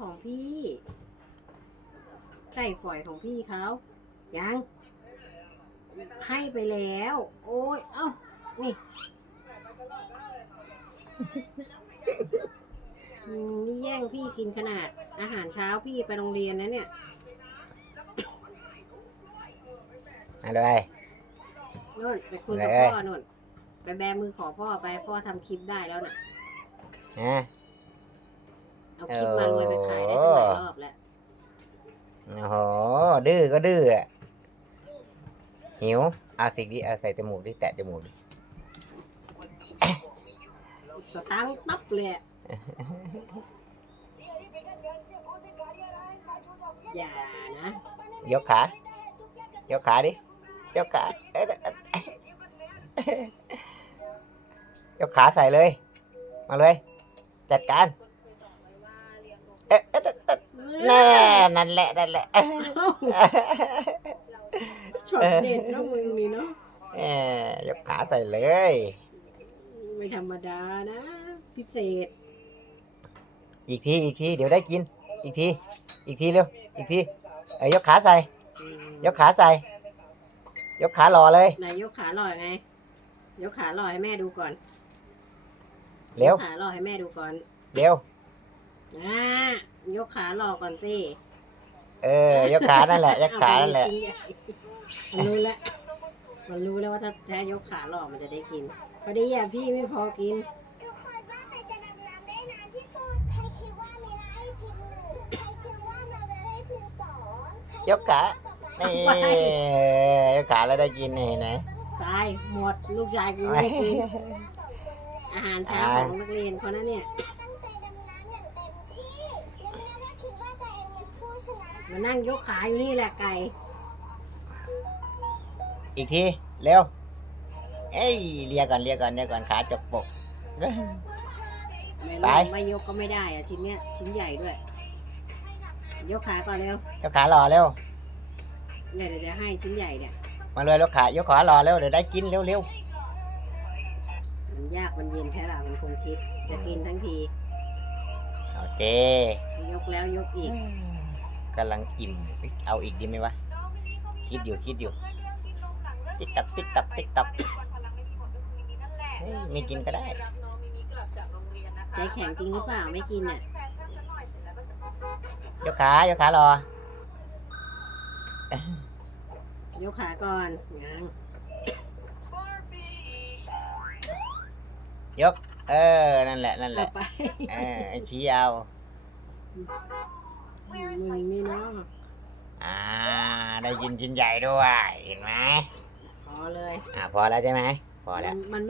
ของพี่ไก่ฝอยของพี่เขายัง ให้ไปแล้ว โอ้ย เอ้า นี่อืมนี่แย่งพี่กินขนาด อาหารเช้าพี่ไปโรงเรียนนะเนี่ย มาเลยนู่นไปคุยกับเลยพ่อนู่น ไปแบมือขอพ่อไปพ่อทำคลิปได้แล้วน่ะนะเอาคลิปมารวยไปขายได้ตั้งหลายรอบแล้ว โอ้โห ดื้อก็ดื้ออะหิวเอาสิดิเอาใส่จมูกดิแตะจมูกดิสตังค์ปั๊บเลยอะอย่านะ ยกขายกขาดิยกขาเอ้ยเอ้ยเอ้ยยกขาใส่เลย มาเลย จัดการ เอ๊ะเอ๊ะเอ๊ะ แน่นั่นแหละนั่นแหละเอ้าช็อตเด็ดเนาะมึงนี่เนาะเอ้ยยกขาใส่เลย ไม่ธรรมดานะ พิเศษอีกทีอีกทีเดี๋ยวได้กิน อีกที อีกทีเร็วอีกทีเอ้ยยกขาใส่อืมยกขาใส่ ยกขาหล่อเลย ไหนยกขาลอยไง ยกขาลอยให้แม่ดูก่อนเร็วยกขาลอยให้แม่ดูก่อน เร็ว อ่ายกขาลอยก่อนสิเออยกขานั่นแหละยกขานั่นแหละ มันรู้แล้วมันรู้แล้วว่าถ้าถ้ายกขาหลอกมันจะได้กิน พอดีอะพี่ไม่พอกิน ทุกคนว่าใครจะดำน้ำได้นานที่สุด ใครคิดว่ามีอะไรให้พิมพ์หนึ่งใครคิดว่ามาเลยให้พิมพ์สองใครยกขาคิดนี่ว่าป๊าป๊ายกขาแล้วได้กินนี่เห็นไหม ตายหมดลูกชายกูไม่กินอาหารเช้าของนักเรียนเขานะเนี่ย มานั่งยกขาอยู่นี่แหละไก่ อีกที เร็ว เอ้ยเลียก่อนเลียก่อนเลียก่อนขาจกปกไม่ไปลงไม่ยกก็ไม่ได้อะชิ้นเนี้ยชิ้นใหญ่ด้วย ยกขาก่อนเร็วยกขาหล่อเร็ว เนี่ยเดี๋ยวจะให้ชิ้นใหญ่เนี่ย มาเลยยกขายกขาหล่อเร็วเดี๋ยวได้กินเร็วเร็วมันยากมันเย็นแค่ไหนมันคงคิด จะกินทั้งทีโอเค ยกแล้วยกอีก กำลังอิ่ม เอาอีกดีไหมวะ คิดอยู่คิดอยู่ ติ๊กตักติ๊กตักติ๊กตักเฮ้ยไม่กินก็ได้ใจแข็งจริงหรือเปล่าไม่กินอะยกขายกขาหล่อยกขาก่อนยังยก เออ นั่นแหละ นั่นแหเอาละไปเออชี้เอา มึงนี่เนาะอ่า ได้กินชิ้นใหญ่ด้วย เห็นไหมพอเลย อ่าพอแล้วใช่ไหม พอแล้ว มันมัน